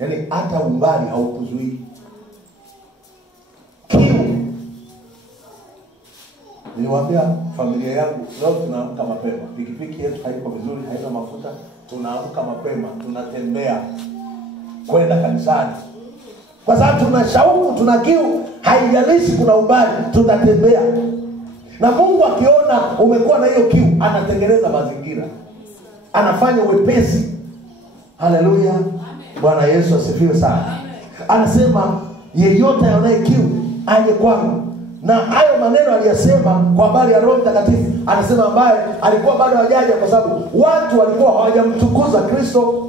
Yaani hata umbali haukuzuii. Kiu. Niliwaambia familia yangu leo tunaamka mapema. Pikipiki yetu haiko vizuri, haina mafuta. Tunaamka mapema, tunatembea kwenda kanisani. Kwa sababu tuna shauku, tuna kiu, haijalishi kuna umbali, tutatembea. Na Mungu akiona umekuwa na hiyo kiu, anatengeneza mazingira. Anafanya wepesi. Haleluya. Bwana Yesu asifiwe sana. Anasema yeyote anaye kiu aje kwangu. Na hayo maneno aliyasema kwa habari ya Roho Mtakatifu, anasema ambaye alikuwa bado hajaja, kwa sababu watu walikuwa hawajamtukuza Kristo.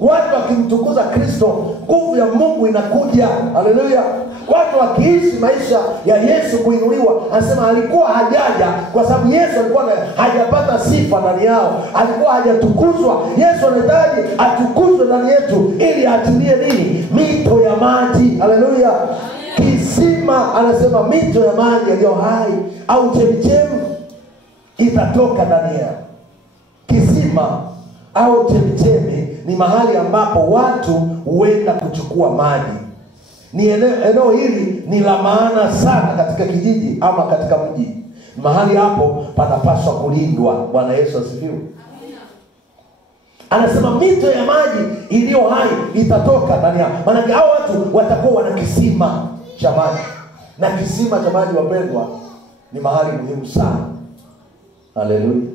Watu wakimtukuza Kristo, nguvu ya Mungu inakuja. Haleluya. Watu wakiishi maisha ya Yesu kuinuliwa, anasema alikuwa hajaja kwa sababu Yesu alikuwa hajapata sifa ndani yao, alikuwa hajatukuzwa. Yesu anahitaji atukuzwe ndani yetu ili atilie nini? Mito ya maji. Haleluya. Kisima, anasema mito ya maji yaliyo hai au chemchemi itatoka ndani yao. Kisima au chemchemi ni mahali ambapo watu huenda kuchukua maji. Ni eneo hili ni la maana sana katika kijiji ama katika mji. Mahali hapo panapaswa kulindwa. Bwana Yesu asifiwe. Anasema mito ya maji iliyo hai itatoka ndani yao. Maana hao watu watakuwa wana kisima cha maji. Na kisima cha maji, wapendwa, ni mahali muhimu sana. Haleluya.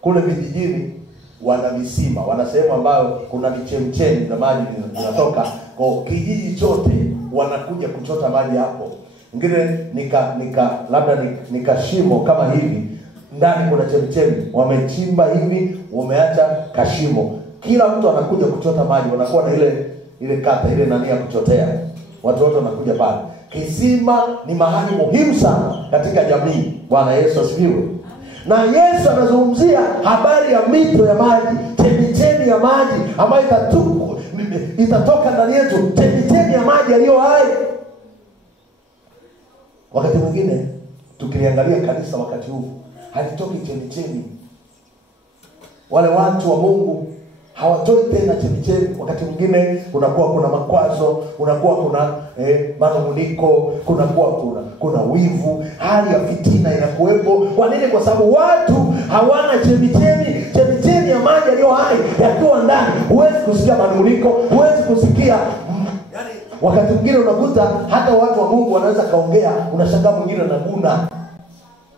Kule vijijini wana visima, wana sehemu ambayo kuna vichemchemi na maji vinatoka. Kwa kijiji chote wanakuja kuchota maji hapo. Ngine labda shimo kama hivi, ndani kuna chemchemi, wamechimba hivi, wameacha kashimo. Kila mtu anakuja kuchota maji, wanakuwa na ile kata ile nani ya kuchotea. Watu wote wanakuja pale. Kisima ni mahali muhimu sana katika jamii. Bwana Yesu asifiwe. Na Yesu anazungumzia habari ya mito ya maji, chemchemi ya maji ambayo itatoka ndani yetu, chemchemi ya maji yaliyo hai. Wakati mwingine tukiliangalia kanisa wakati huu, halitoki chemchemi. Wale watu wa Mungu hawatoi tena chemchemi. Wakati mwingine kunakuwa kuna makwazo, kunakuwa kuna manunguniko, kunakuwa kuna wivu, hali ya fitina inakuwepo. Kwa nini? Kwa sababu watu hawana chemchemi ya maji yaliyo hai yakiwa ndani. Huwezi kusikia manunguniko, huwezi kusikia yani, wakati mwingine unakuta hata watu wa Mungu wanaweza kaongea, unashangaa mwingine anaguna.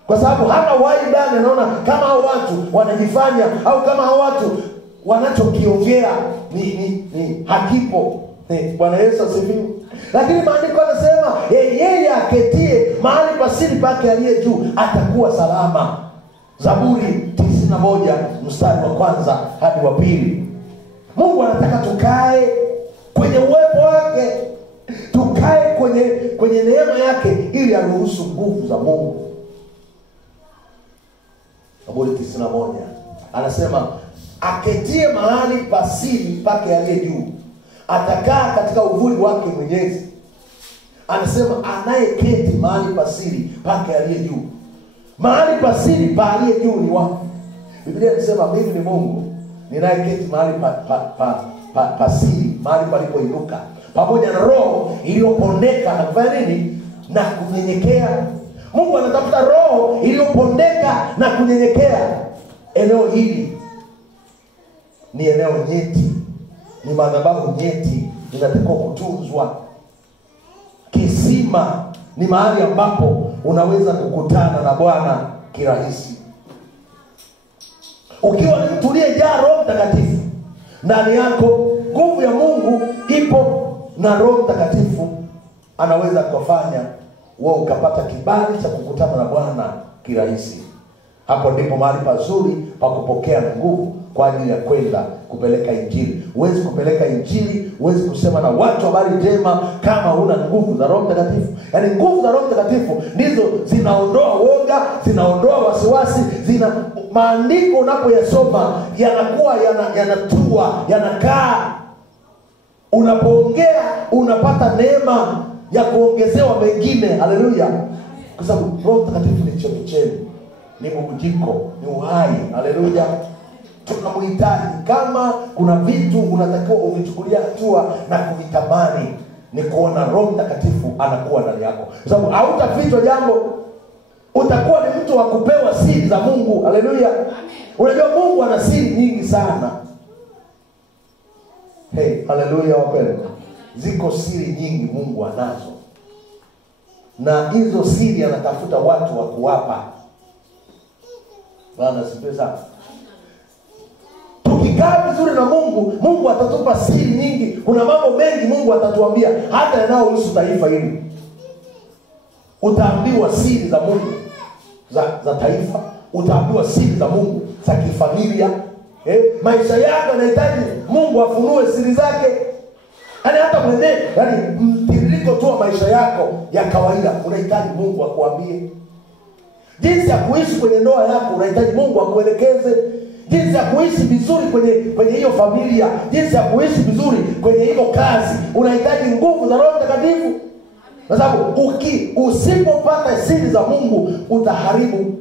Kwa sababu hana uhai ndani, anaona kama hao watu wanajifanya, au kama hao watu wanachokiongea ni hakipo. Bwana Yesu asifiwe. Lakini maandiko yanasema yeye aketie mahali pasiri pake aliye juu atakuwa salama. Zaburi 91 mstari wa kwanza hadi wa pili. Mungu anataka tukae kwenye uwepo wake, tukae kwenye neema yake ili aruhusu nguvu za Mungu. Zaburi 91 anasema aketie mahali pasiri pake aliye juu atakaa katika uvuli wake Mwenyezi. Anasema anayeketi mahali pasiri pake aliye juu. Mahali pasiri pa aliye juu ni wapi? Biblia inasema mimi ni Mungu ninayeketi mahali pasiri, mahali palipoinuka, pamoja na roho iliyopondeka na kufanya nini? Na kunyenyekea. Mungu anatafuta roho iliyopondeka na kunyenyekea. Eneo hili ni eneo nyeti, ni madhabahu nyeti, inatakiwa kutunzwa. Kisima ni mahali ambapo unaweza kukutana na Bwana kirahisi. Ukiwa ni mtu uliyejaa Roho Mtakatifu ndani yako, nguvu ya Mungu ipo, na Roho Mtakatifu anaweza kufanya wewe ukapata kibali cha kukutana na Bwana kirahisi. Hapo ndipo mahali pazuri pa kupokea nguvu kwa ajili ya kwenda kupeleka injili. Huwezi kupeleka injili, huwezi kusema na watu habari njema kama huna nguvu za Roho Mtakatifu. Yaani nguvu za Roho Mtakatifu ndizo zinaondoa woga, zinaondoa wasiwasi, maandiko unapoyasoma yanakuwa yanatua, yanakaa. Unapoongea unapata neema ya kuongezewa mengine. Haleluya. Kwa sababu Roho Mtakatifu ni chemchemi, ni bubujiko, ni uhai. Haleluya. tunamhitaji. Kama kuna vitu unatakiwa uvichukulia hatua na kuvitamani, ni kuona Roho Mtakatifu anakuwa ndani yako. Kwa sababu hautafichwa jambo, utakuwa ni mtu wa kupewa siri za Mungu. Haleluya. Unajua Mungu ana siri nyingi sana. Hey, haleluya wapendwa. Ziko siri nyingi Mungu anazo. Na hizo siri anatafuta watu wa kuwapa. Bwana sifiwe sana. Tukikaa vizuri na Mungu, Mungu atatupa siri nyingi. Kuna mambo mengi Mungu atatuambia hata yanayohusu taifa hili. Utaambiwa siri za Mungu za taifa, utaambiwa siri za Mungu za kifamilia. Maisha yako yanahitaji Mungu afunue siri zake. Yaani hata mtiririko tu wa maisha yako ya kawaida unahitaji Mungu akuambie. Jinsi ya kuishi kwenye ndoa yako unahitaji Mungu akuelekeze. Jinsi ya kuishi vizuri kwenye hiyo familia, jinsi ya kuishi vizuri kwenye hiyo kazi, unahitaji nguvu za Roho Mtakatifu. Kwa sababu usipopata siri za Mungu utaharibu.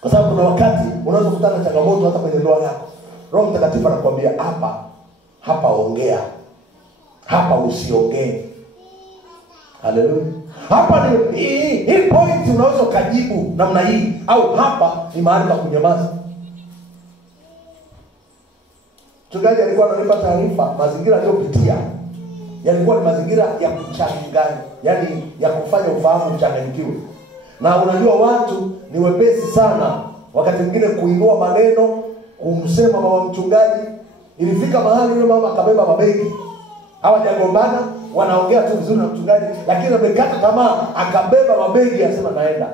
Kwa sababu kuna wakati unaweza kukutana na changamoto hata kwenye ndoa yako. Roho Mtakatifu anakuambia hapa ongea. Hapa usiongee. Haleluya. Hapa ni hii point unaweza kujibu namna hii, au hapa ni mahali pa kunyamaza. Mchungaji alikuwa ananipa taarifa, mazingira aliyopitia yalikuwa ni mazingira ya kuchanganya, yani ya kufanya ufahamu mchanganyikiwe. Na unajua watu ni wepesi sana wakati mwingine kuinua maneno, kumsema mama mchungaji. Ilifika mahali yule mama akabeba mabegi. Hawajagombana, wanaongea tu vizuri na mchungaji, lakini amekata tamaa, akabeba mabegi asema naenda.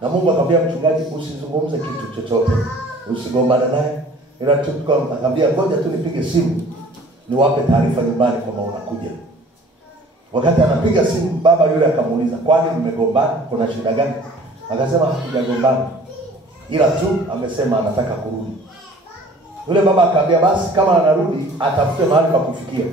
Na Mungu akamwambia mchungaji, usizungumze kitu chochote, usigombane naye. Ila tu akamwambia ngoja tu nipige simu niwape taarifa nyumbani kama unakuja. Wakati anapiga simu, baba yule akamuuliza, kwani mmegombana? Kuna shida gani? Akasema hatujagombana, ila tu amesema anataka kurudi. Yule baba akamwambia basi kama anarudi atafute mahali pa kufikia.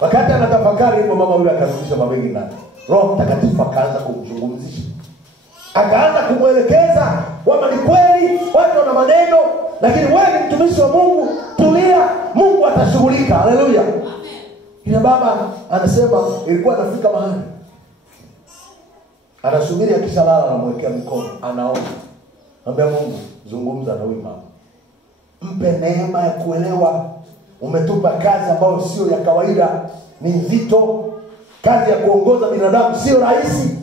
Wakati anatafakari hivyo, mama yule akarudisha mabegi ndani. Roho Mtakatifu akaanza kumzungumzisha. Akaanza kumwelekeza kwamba ni kweli watu wana maneno, lakini wewe ni mtumishi wa Mungu, tulia, Mungu atashughulika. Haleluya. Amen. Ila baba anasema ilikuwa anafika mahali anasubiri akishalala, anamwekea mikono, anaomba. Anambia Mungu, zungumza na huyu mama. Mpe neema ya kuelewa. Umetupa kazi ambayo sio ya kawaida, ni nzito. Kazi ya kuongoza binadamu sio rahisi.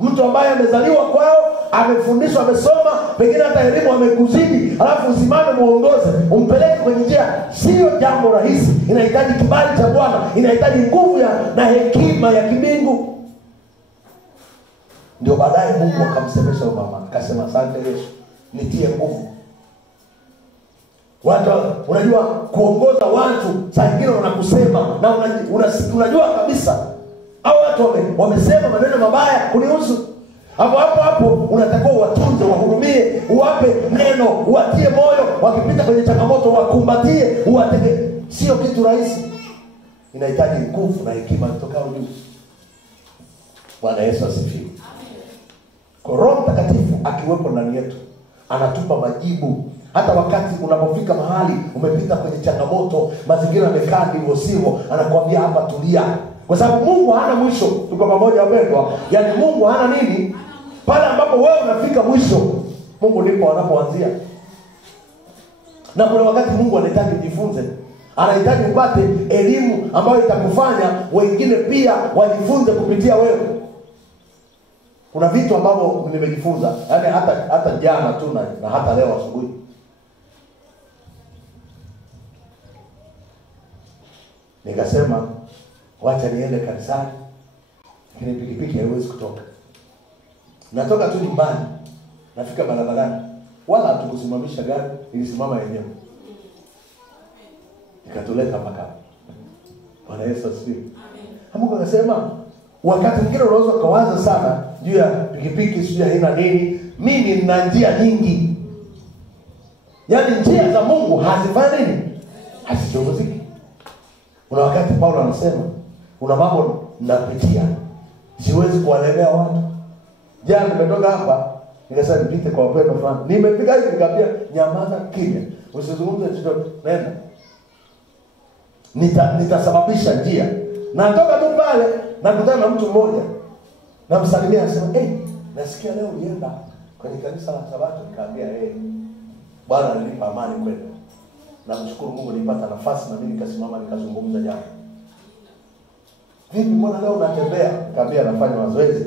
Mtu ambaye amezaliwa kwao, amefundishwa, amesoma, pengine hata elimu amekuzidi, alafu usimame muongoze, umpeleke kwenye njia, sio jambo rahisi. Inahitaji kibali cha Bwana, inahitaji nguvu na hekima ya kimbingu. Ndio baadaye Mungu akamsemesha mama, akasema asante Yesu, nitie nguvu. Watu unajua kuongoza watu saa nyingine wanakusema na unajua kabisa hao watu wamesema maneno mabaya kunihusu. Hapo unatakiwa uwatunze, wahurumie, uwape neno, uwatie moyo, wakipita kwenye changamoto wakumbatie, uwatege. Sio kitu rahisi. Inahitaji nguvu na hekima kutoka juu. Bwana Yesu asifiwe. Kwa Roho Mtakatifu akiwepo ndani yetu, anatupa majibu. Hata wakati unapofika mahali umepita kwenye changamoto, mazingira yamekaa ndivyo sivyo, anakuambia hapa tulia. Kwa sababu Mungu hana mwisho. Tuko pamoja wapendwa? Yaani Mungu hana nini? Pale ambapo wewe unafika mwisho, Mungu ndipo anapoanzia. Na kuna wakati Mungu anahitaji ujifunze. Anahitaji upate elimu ambayo itakufanya wengine pia wajifunze kupitia wewe. Kuna vitu ambavyo nimejifunza, yaani hata jana tu na hata leo asubuhi. Nikasema wacha niende kanisani, lakini pikipiki haiwezi kutoka. Natoka tu nyumbani, nafika barabarani, wala hatukusimamisha gari, ilisimama yenyewe. Nikatuleta mpaka. Bwana Yesu asifiwe. Amen. Mungu anasema wakati mwingine unaweza kuwaza sana juu ya pikipiki, sio haina nini. Mimi nina njia nyingi. Yaani njia za Mungu hazifanyi nini? Hazichunguziki. Kuna wakati Paulo anasema kuna mambo napitia, siwezi kuwalemea watu. Jana nimetoka hapa, nikasema nipite kwa wapendwa fulani. Nimefika hivi nikamwambia nyamaza kimya. Usizungumze chochote. Nenda. Nitasababisha njia. Natoka tu pale nakutana na mtu mmoja. Namsalimia anasema, nasikia leo ulienda kwenye kanisa la Sabato." Nikamwambia, Bwana alinipa amani kweli. Namshukuru Mungu nilipata nafasi na mimi nikasimama nikazungumza jambo. "Vipi mbona leo unatembea?" Nikamwambia nafanya mazoezi.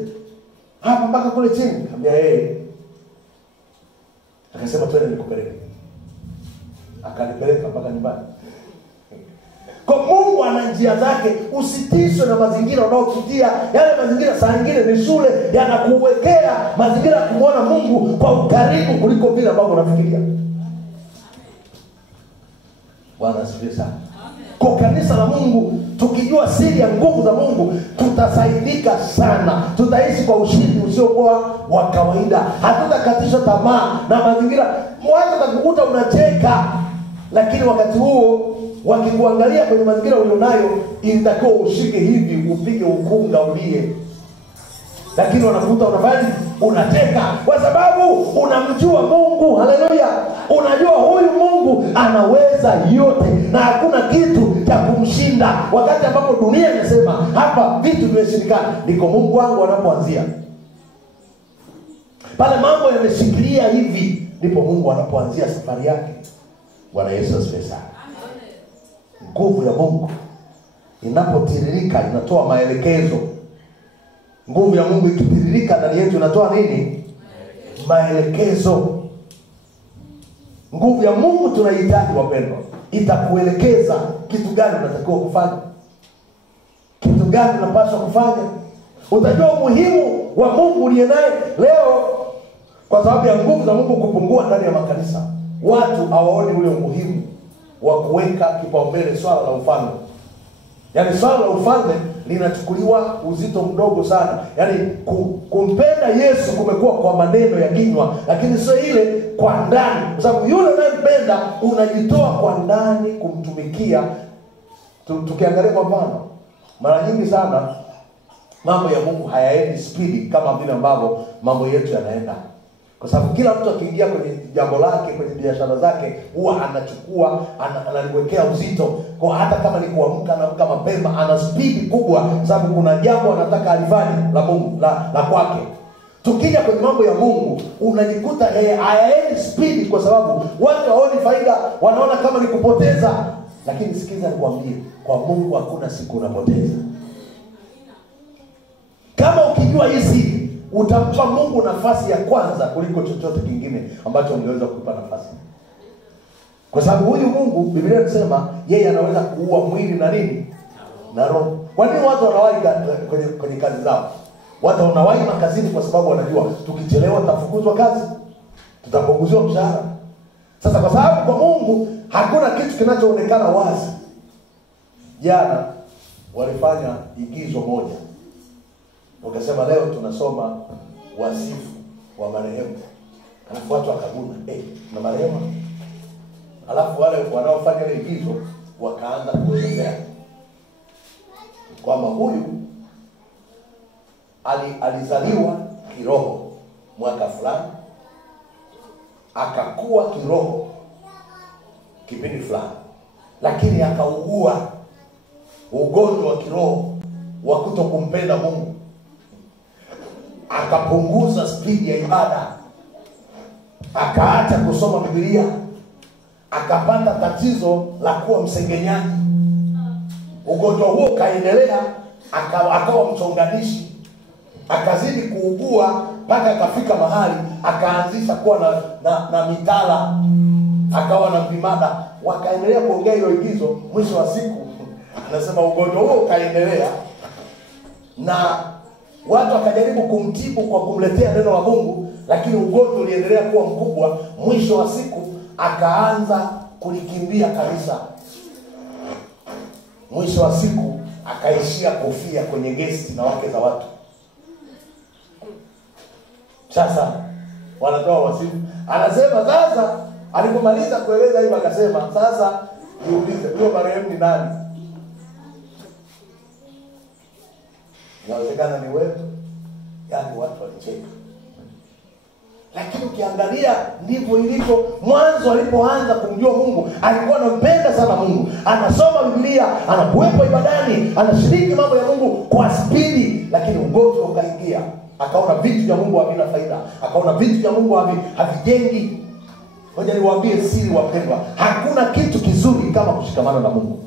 "Hapa mpaka kule chini?" Nikamwambia Akasema twende nikupeleke. Akanipeleka mpaka nyumbani. Kwa Mungu ana njia zake, usitishwe na mazingira unayopitia. Yale mazingira saa nyingine ni shule, yanakuwekea mazingira ya kumwona Mungu kwa ukaribu kuliko vile ambavyo unafikiria. Bwana asifiwe sana. Kwa kanisa la Mungu, tukijua siri ya nguvu za Mungu, tutasaidika sana. Tutaishi kwa ushindi usiokuwa wa kawaida. Hatutakatishwa tamaa na mazingira. Mwanzo utakukuta unacheka, lakini wakati huo wakikuangalia kwenye mazingira ulionayo, inatakiwa ushike hivi, upige ukunga ulie. Lakini wanakuta unafanya unateka kwa sababu unamjua Mungu. Haleluya. Unajua huyu Mungu anaweza yote na hakuna kitu cha kumshinda. Wakati ambapo dunia inasema hapa vitu vimeshindikana, ndiko Mungu wangu anapoanzia. Pale mambo yameshikilia hivi, ndipo Mungu anapoanzia safari yake. Bwana Yesu asifiwe sana. Nguvu ya Mungu inapotiririka inatoa maelekezo. Nguvu ya Mungu ikitiririka ndani yetu inatoa nini? Maelekezo. Nguvu ya Mungu tunahitaji wapendwa. Itakuelekeza kitu gani unatakiwa kufanya. Kitu gani unapaswa kufanya. Utajua umuhimu wa Mungu uliye naye leo kwa sababu ya nguvu za Mungu kupungua ndani ya makanisa. Watu hawaoni ule umuhimu wa kuweka kipaumbele swala la ufalme. Yaani swala la ufalme linachukuliwa uzito mdogo sana. Yaani kumpenda Yesu kumekuwa kwa maneno ya kinywa, lakini sio ile kwa ndani. Kwa sababu yule unayempenda unajitoa kwa ndani kumtumikia. Tukiangalia kwa mfano, mara nyingi sana mambo ya Mungu hayaendi spidi kama vile ambavyo mambo yetu yanaenda. Kwa sababu kila mtu akiingia kwenye jambo lake, kwenye biashara zake, huwa anachukua, analiwekea uzito. Kwa hata kama ni kuamka na mapema, ana spidi kubwa kwa sababu kuna jambo anataka alifanye la Mungu, la kwake. Tukija kwenye mambo ya Mungu, unajikuta hayaendi spidi kwa sababu watu haoni faida, wanaona kama ni kupoteza. Lakini sikiza nikwambie, kwa Mungu hakuna siku unapoteza. Kama ukijua hizi, utampa Mungu nafasi ya kwanza kuliko chochote kingine ambacho ungeweza kukupa nafasi. Kwa sababu huyu Mungu, Biblia inasema yeye anaweza kuua mwili na nini? Na roho. Kwa nini watu wanawahi kwenye kazi zao? Watu wanawahi makazini kwa sababu wanajua tukichelewa tutafukuzwa kazi, tutapunguziwa mshahara. Sasa kwa sababu kwa Mungu hakuna kitu kinachoonekana wazi. Jana walifanya igizo moja. Wakasema leo tunasoma wasifu wa marehemu. Alafu watu wakaguna, na marehemu. Alafu wale wanaofanya ile igizo wakaanza kuelezea kwamba huyu alizaliwa kiroho mwaka fulani, akakuwa kiroho kipindi fulani, lakini akaugua ugonjwa wa kiroho wa kutokumpenda Mungu. Akapunguza spidi ya ibada, akaacha kusoma Biblia, akapata tatizo la kuwa msengenyaji. Ugonjwa huo kaendelea, akawa mchonganishi, akazidi kuugua mpaka akafika mahali akaanzisha kuwa na mitala, akawa na vimada. Wakaendelea kuongea hilo igizo. Mwisho wa siku anasema ugonjwa huo kaendelea na watu wakajaribu kumtibu kwa kumletea neno la Mungu, lakini ugonjwa uliendelea kuwa mkubwa. Mwisho wa siku akaanza kulikimbia kanisa. Mwisho wa siku akaishia kofia kwenye gesti na wake za watu. Sasa wanatoa wasifu. Anasema sasa alipomaliza kueleza hivyo akasema sasa jiulize, huyo marehemu ni nani? Inawezekana ni wewe. Yaani watu walicheka. Lakini ukiangalia ndivyo ilivyo. Mwanzo alipoanza kumjua Mungu, alikuwa anampenda sana Mungu. Anasoma Biblia, anakuwepo ibadani, anashiriki mambo ya Mungu kwa spidi, lakini ugonjwa ukaingia. Akaona vitu vya Mungu havina faida. Akaona vitu vya Mungu havijengi. Ngoja niwaambie siri wapendwa, hakuna kitu kizuri kama kushikamana na Mungu.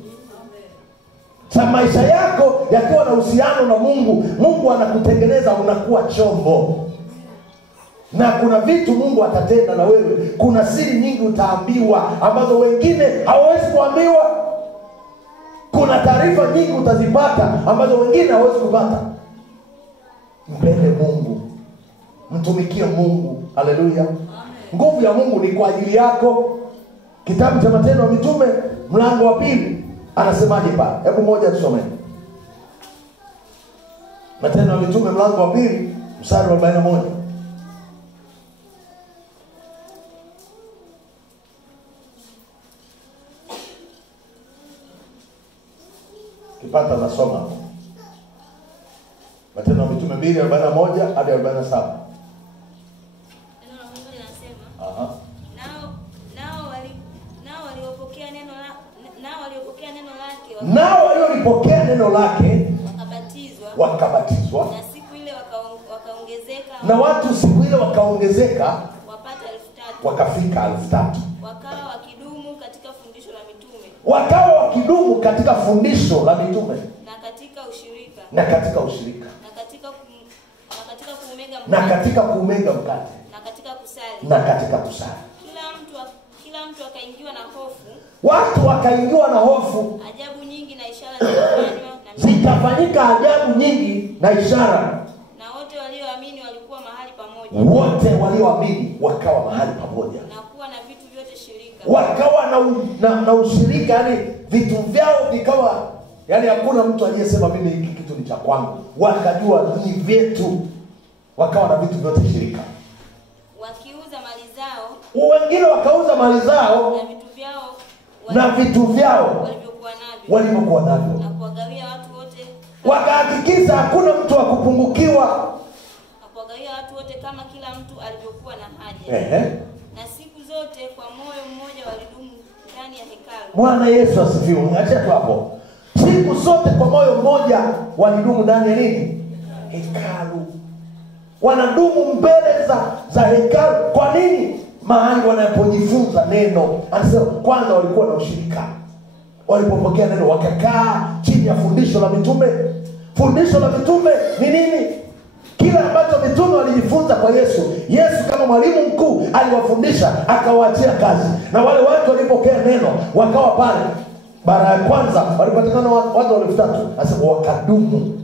Sa maisha yako yakiwa na uhusiano na Mungu, Mungu anakutengeneza unakuwa chombo. Na kuna vitu Mungu atatenda na wewe. Kuna siri nyingi utaambiwa ambazo wengine hawawezi kuambiwa. Kuna taarifa nyingi utazipata ambazo wengine hawawezi kupata. Mpende Mungu. Mtumikie Mungu. Haleluya. Nguvu ya Mungu ni kwa ajili yako. Kitabu cha Matendo ya Mitume mlango wa 2 anasemaje pale? Hebu moja tusome. Matendo ya Mitume mlango wa 2 mstari wa 41. Kipata nasoma. Matendo ya Mitume 2:41 hadi 47. Nao waliolipokea neno lake wakabatizwa. Na siku ile wakaongezeka. Na watu siku ile wakaongezeka wapata 3,000. Wakafika 3,000. Wakawa wakidumu katika fundisho la mitume. Wakawa wakidumu katika fundisho la mitume. Na katika ushirika. Na katika ushirika. Na katika kuumega mkate. Na katika kumega mkate. Na katika kusali. Na katika kusali. Kila mtu akaingiwa na hofu. Watu wakaingiwa na hofu. Ajabu nyingi na ishara zikafanyika ajabu nyingi na ishara. Na wote walioamini walikuwa mahali pamoja. Wote walioamini wakawa mahali pamoja. Na kuwa na vitu vyote shirika. Wakawa na ushirika, yani vitu vyao vikawa, yani hakuna mtu aliyesema mimi hiki kitu ni cha kwangu. Wakajua ni vyetu. Wakawa na vitu vyote shirika. Wakiuza mali zao. Wengine wakauza mali zao na vitu vyao walivyokuwa navyo. Na kuwagawia watu wote. Wakahakikisha hakuna mtu wa kupungukiwa. Na kuwagawia watu wote kama kila mtu alivyokuwa na haja. Na siku zote kwa moyo mmoja walidumu ndani ya hekalu. Bwana Yesu asifiwe. Acha tu hapo. Siku zote kwa moyo mmoja walidumu ndani ya nini? Hekalu. Wanadumu mbele za hekalu. Kwa nini? Mahali wanapojifunza neno. Anasema kwanza walikuwa na ushirika. Walipopokea neno wakakaa chini ya fundisho la mitume. Fundisho la mitume ni nini? Kila ambacho mitume walijifunza kwa Yesu. Yesu kama mwalimu mkuu aliwafundisha, akawaachia kazi. Na wale watu walipokea neno wakawa pale. Mara ya kwanza walipatikana watu 3,000. Anasema wakadumu.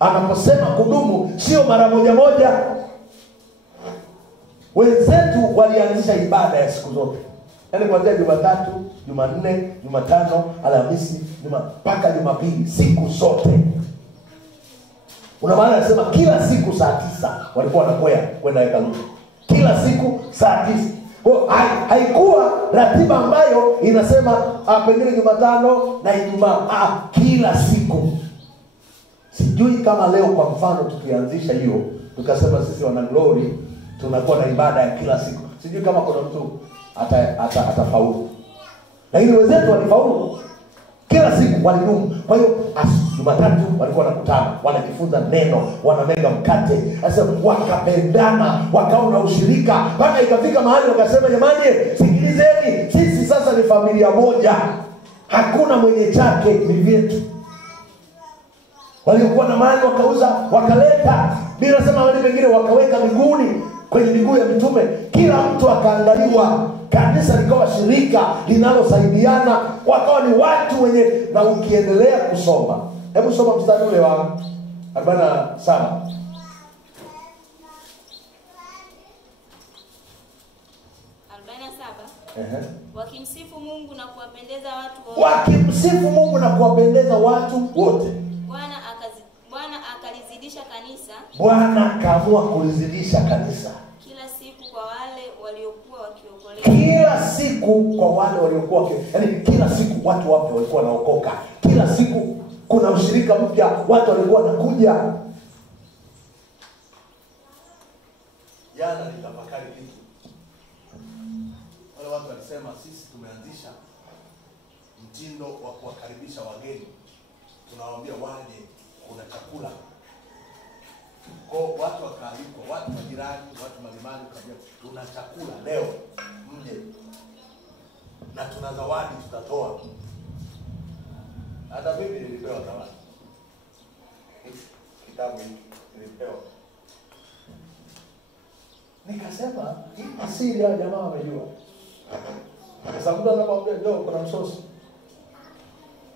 Anaposema kudumu sio mara moja. Wenzetu walianzisha ibada ya siku zote. Yaani kuanzia Jumatatu, Jumanne, Jumatano, Alhamisi, mpaka Jumapili, siku zote. Una maana anasema kila siku saa 9 walikuwa kwenda hekaluni. Kila siku saa 9. Kwa haikuwa ratiba ambayo inasema pengine Jumatano na Ijumaa. Kila siku. Sijui kama leo kwa mfano tukianzisha hiyo, tukasema sisi wana Glory tunakuwa na ibada ya kila siku. Sijui kama kuna mtu atafaulu. Lakini wenzetu walifaulu. Kila siku walidumu. Kwa hiyo Jumatatu walikuwa wanakutana, wanajifunza neno, wanamega mkate. Sasa wakapendana, wakawa na ushirika. Mpaka ikafika mahali wakasema, jamani, sikilizeni, sisi sasa ni familia moja. Hakuna mwenye chake, ni vyetu. Waliokuwa na mali wakauza, wakaleta. Bila sema wale wengine wakaweka miguuni kwenye miguu ya mitume. Kila mtu akaangaliwa. Kanisa likawa shirika linalosaidiana. Wakawa ni watu wenye. Na ukiendelea kusoma, hebu soma mstari ule wa 47. Wakimsifu Mungu na kuwapendeza watu wote. Wakimsifu Mungu na kuwapendeza watu wote. Bwana akalizidisha kanisa. Bwana akaamua kulizidisha kanisa. Kila siku kwa wale waliokuwa wakiokolewa. Kila siku kwa wale waliokuwa yaani kila siku watu wapya walikuwa wanaokoka. Kila siku kuna ushirika mpya, watu walikuwa wanakuja. Jana nitafakari tukasema sisi tumeanzisha mtindo wa kuwakaribisha wageni. Tunawaambia waje, kuna chakula. Kwa watu wakaalikwa, watu majirani, watu malimani, tukaambia tuna chakula leo, mje. Na tuna zawadi tutatoa. Hata mimi nilipewa zawadi. Kitabu nilipewa. Nikasema, hii asili ya jamaa wamejua. Kwa sababu mtu anapoambia leo kuna msosi,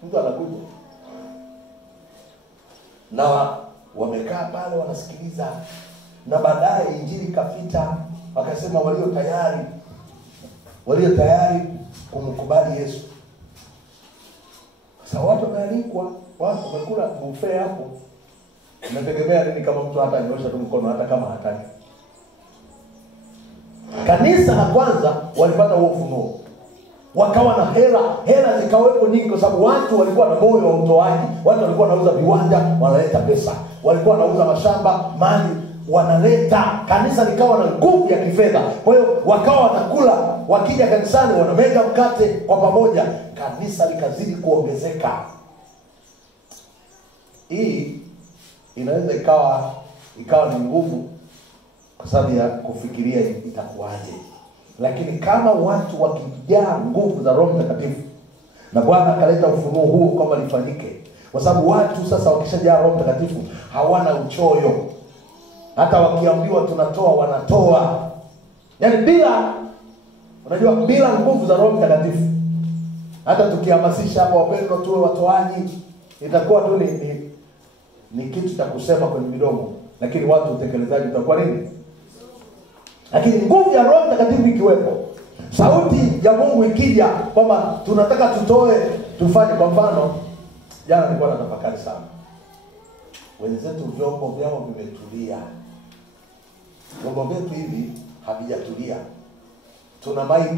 mtu anakuja. Na wamekaa pale wanasikiliza, na baadaye injili kafita, wakasema walio tayari kumkubali Yesu. Sasa watu wamealikwa, watu wamekula buffet hapo. Unategemea nini kama mtu hata anyosha tu mkono hata kama hataki? Kanisa la kwanza walipata huo ufunuo. Wakawa na hela zikawepo nyingi kwa sababu watu walikuwa na moyo wa utoaji. Watu walikuwa wanauza viwanja, wanaleta pesa. Walikuwa wanauza mashamba, mali, wanaleta. Kanisa likawa na nguvu ya kifedha. Kwa hiyo wakawa wanakula, wakija kanisani wanamega mkate kwa pamoja. Kanisa likazidi kuongezeka. Hii inaweza ikawa ni nguvu kwa sababu ya kufikiria itakuwaje. Lakini kama watu wakijaa nguvu za Roho Mtakatifu, na Bwana akaleta ufunuo huu kwamba lifanyike, kwa sababu watu sasa wakishajaa Roho Mtakatifu hawana uchoyo. Hata wakiambiwa tunatoa, wanatoa. Yaani bila nguvu za Roho Mtakatifu, hata tukihamasisha hapa wapendwa tuwe watoaji, itakuwa tu ni kitu cha kusema kwenye midomo, lakini watu utekelezaji utakuwa nini? Lakini nguvu ya Roho Mtakatifu ikiwepo, sauti ya Mungu ikija kwamba tunataka tutoe, tufanye. Kwa mfano, jana nilikuwa natafakari sana. Wenzetu vyombo vyao vimetulia. Vyombo vyetu hivi havijatulia. Tuna maiki